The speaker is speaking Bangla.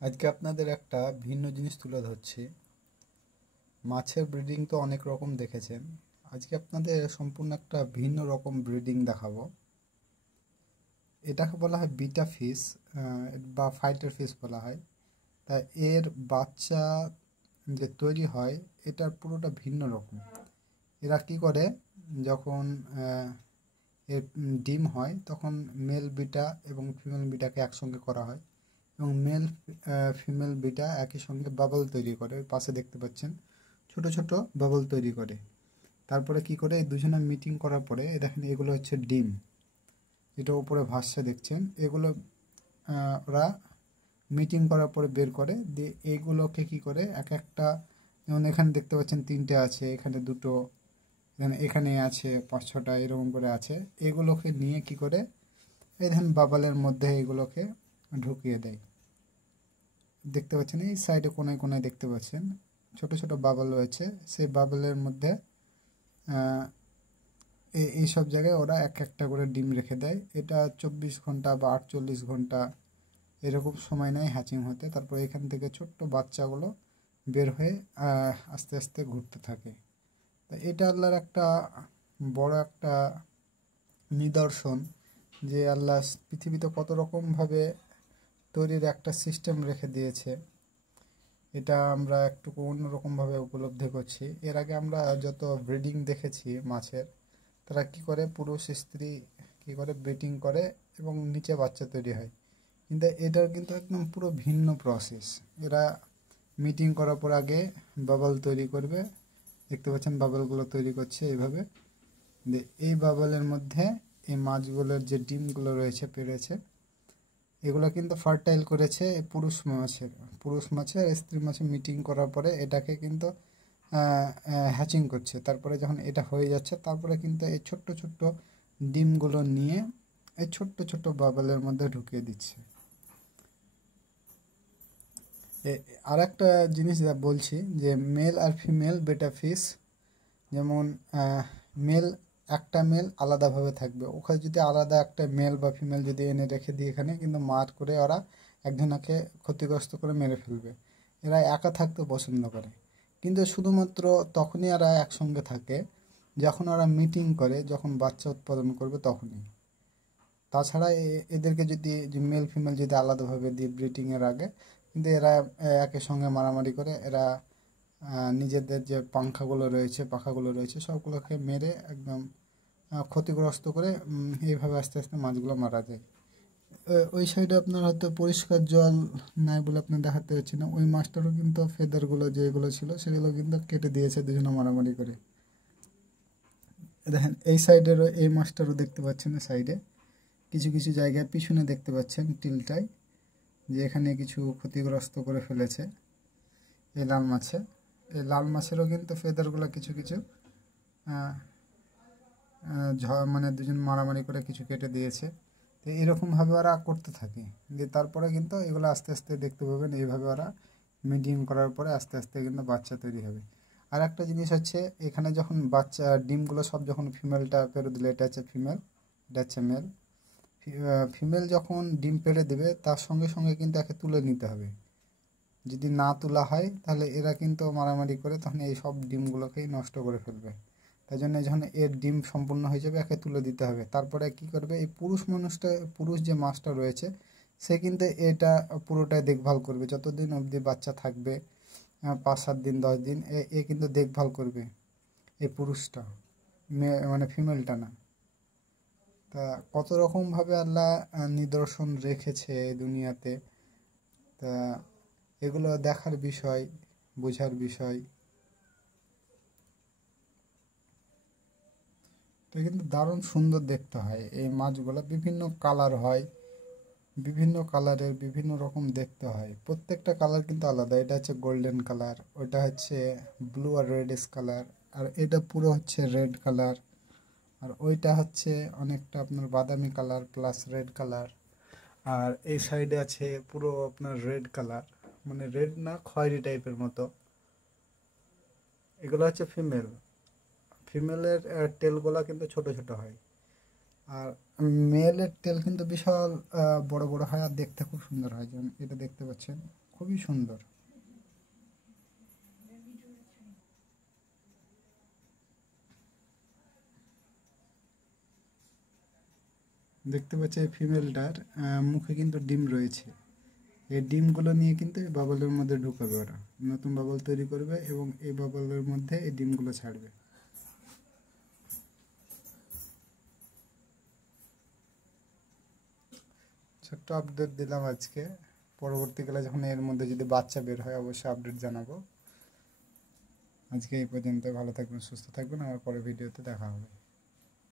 আজকে আপনাদের একটা ভিন্ন জিনিস তুলে ধরছি। মাছের ব্রিডিং তো অনেক রকম দেখেছেন। আজকে আপনাদের সম্পূর্ণ একটা ভিন্ন রকম ব্রিডিং দেখাবো। এটাকে বলা হয় বিটা ফিশ বা ফাইটার ফিশ বলা হয়। তা এর বাচ্চা যে তৈরি হয় এটার পুরোটা ভিন্ন রকম। এরা কি করে, যখন এর ডিম হয় তখন মেল বিটা এবং ফিমেল বিটাকে একসঙ্গে করা হয় এবং মেল ফিমেল বিটা একই সঙ্গে বাবল তৈরি করে। ওই পাশে দেখতে পাচ্ছেন ছোট ছোট বাবল তৈরি করে। তারপরে কি করে, এই দুজনে মিটিং করার পরে দেখেন এগুলো হচ্ছে ডিম, যেটা উপরে ভাসছে দেখছেন। এগুলো ওরা মিটিং করার পরে বের করে দিয়ে এইগুলোকে কি করে এক একটা, যেমন এখানে দেখতে পাচ্ছেন তিনটে আছে, এখানে দুটো, এখানে আছে 5-6টা, এরকম করে আছে। এগুলোকে নিয়ে কি করে এই দেখেন বাবলের মধ্যে এগুলোকে ঢুকিয়ে দেয়। দেখতে পাচ্ছেন এই সাইডে কোনায় কোনায় দেখতে পাচ্ছেন ছোট ছোট বাবল রয়েছে। সেই বাবলের মধ্যে এই সব জায়গায় ওরা এক একটা করে ডিম রেখে দেয়। এটা 24 ঘন্টা বা 48 ঘন্টা এরকম সময় নেয় হ্যাচিং হতে। তারপর এখান থেকে ছোট্ট বাচ্চাগুলো বের হয়ে আস্তে আস্তে ঘুরতে থাকে। তা এটা আল্লাহর একটা বড় একটা নিদর্শন যে আল্লাহ পৃথিবীতে কত রকমভাবে তৈরির একটা সিস্টেম রেখে দিয়েছে। এটা আমরা একটু অন্যরকমভাবে উপলব্ধি করছি। এর আগে আমরা যত ব্রিডিং দেখেছি মাছের, তারা কি করে পুরুষ স্ত্রী কি করে ব্রিডিং করে এবং নিচে বাচ্চা তৈরি হয়। কিন্তু এটার কিন্তু একদম পুরো ভিন্ন প্রসেস। এরা মিটিং করার পর আগে বাবল তৈরি করবে। দেখতে পাচ্ছেন বাবলগুলো তৈরি করছে এইভাবে। এই বাবলের মধ্যে এই মাছগুলোর যে ডিমগুলো রয়েছে পেড়েছে, এগুলো কিন্তু ফার্টাইল করেছে এই পুরুষ মাছের আর স্ত্রী মাছের মিটিং করার পরে এটাকে কিন্তু হ্যাচিং করছে। তারপরে যখন এটা হয়ে যাচ্ছে তারপরে কিন্তু এই ছোট্ট ছোট্ট ডিমগুলো নিয়ে এই ছোট্ট ছোট্ট বাবলের মধ্যে ঢুকিয়ে দিচ্ছে। আর একটা জিনিস যা বলছি যে মেল আর ফিমেল বেটা ফিশ, যেমন মেল একটা মেল আলাদাভাবে থাকবে, ওখানে যদি আলাদা একটা মেল বা ফিমেল যদি এনে রেখে দিই এখানে, কিন্তু মার করে ওরা একজনকে ক্ষতিগ্রস্ত করে মেরে ফেলবে। এরা একা থাকতে পছন্দ করে, কিন্তু শুধুমাত্র তখনই এরা একসঙ্গে থাকে যখন ওরা মিটিং করে, যখন বাচ্চা উৎপাদন করবে তখনই। তাছাড়া এদেরকে যদি মেল ফিমেল যদি আলাদাভাবে দিই ব্রিডিংয়ের আগে, কিন্তু এরা একের সঙ্গে মারামারি করে। এরা নিজেদের যে পাখাগুলো রয়েছে সবগুলোকে মেরে একদম ক্ষতিগ্রস্ত করে এইভাবে আস্তে আস্তে মাছগুলো মারা যায়। ওই সাইডে আপনার হয়তো পরিষ্কার জল নাই বলে আপনার দেখাতে হচ্ছে না। ওই মাছটারও কিন্তু ফেদারগুলো যেগুলো ছিল সেগুলো কিন্তু কেটে দিয়েছে দুজনে মারামারি করে। দেখেন এই সাইডেরও এই মাছটারও দেখতে পাচ্ছেন, সাইডে কিছু কিছু জায়গায় পিছনে দেখতে পাচ্ছেন টিলটায় যে এখানে কিছু ক্ষতিগ্রস্ত করে ফেলেছে এই লাল মাছে। এই লাল মাছেরও কিন্তু ফেদারগুলো কিছু কিছু মানে দুজন মারামারি করে কিছু কেটে দিয়েছে। তো এরকমভাবে ওরা করতে থাকে। দিয়ে তারপরে কিন্তু এগুলো আস্তে আস্তে দেখতে পাবেন এইভাবে ওরা মিডিয়াম করার পরে আস্তে আস্তে কিন্তু বাচ্চা তৈরি হবে। আর একটা জিনিস হচ্ছে, এখানে যখন বাচ্চা ডিমগুলো সব যখন ফিমেলটা পেরে দিলে, এটা হচ্ছে ফিমেল, এটা হচ্ছে মেল। ফিমেল যখন ডিম পেড়ে দেবে তার সঙ্গে সঙ্গে কিন্তু একে তুলে নিতে হবে। যদি না তোলা হয় তাহলে এরা কিন্তু মারামারি করে তখন এই সব ডিমগুলোকেই নষ্ট করে ফেলবে। তাই জন্য যখন এর ডিম সম্পূর্ণ হয়ে যাবে একে তুলে দিতে হবে। তারপরে কি করবে, এই পুরুষ যে মাছটা রয়েছে সে কিন্তু এটা পুরোটাই দেখভাল করবে যতদিন অবধি বাচ্চা থাকবে, 5-7 দিন 10 দিন এ কিন্তু দেখভাল করবে এই পুরুষটা, মানে ফিমেলটা না। তা কত রকমভাবে আল্লাহ নিদর্শন রেখেছে এই দুনিয়াতে। তা এগুলো দেখার বিষয়, বোঝার বিষয়। তো কিন্তু দারুণ সুন্দর দেখতে হয় এই মাছগুলো। বিভিন্ন কালার হয়, বিভিন্ন কালারের বিভিন্ন রকম দেখতে হয়। প্রত্যেকটা কালার কিন্তু আলাদা। এটা হচ্ছে গোল্ডেন কালার, ওটা হচ্ছে ব্লু আর রেডিশ কালার, আর এটা পুরো হচ্ছে রেড কালার, আর ওইটা হচ্ছে অনেকটা আপনার বাদামি কালার প্লাস রেড কালার। আর এই সাইডে আছে পুরো আপনার রেড কালার, মানে রেড না খয়েরি টাইপের মতো। এগুলো হচ্ছে ফিমেলের টেলগুলা কিন্তু ছোট ছোট হয়, আর মেলের টেল কিন্তু বিশাল বড় বড় হয় আর দেখতে খুব সুন্দর হয়। যেমন এটা দেখতে পাচ্ছেন খুবই সুন্দর। দেখতে পাচ্ছি এই ফিমেলটার মুখে কিন্তু ডিম রয়েছে। এই ডিমগুলো নিয়ে কিন্তু এই বাবলের মধ্যে ঢুকাবে ওরা, নতুন বাবল তৈরি করবে এবং এই বাবলের মধ্যে এই ডিমগুলো ছাড়বে। ছোট্ট আপডেট দিলাম আজকে। পরবর্তীকালে যখন এর মধ্যে যদি বাচ্চা বের হয় অবশ্যই আপডেট জানাবো। আজকে এই পর্যন্ত। ভালো থাকবেন, সুস্থ থাকবেন, আমার পরের ভিডিওতে দেখা হবে।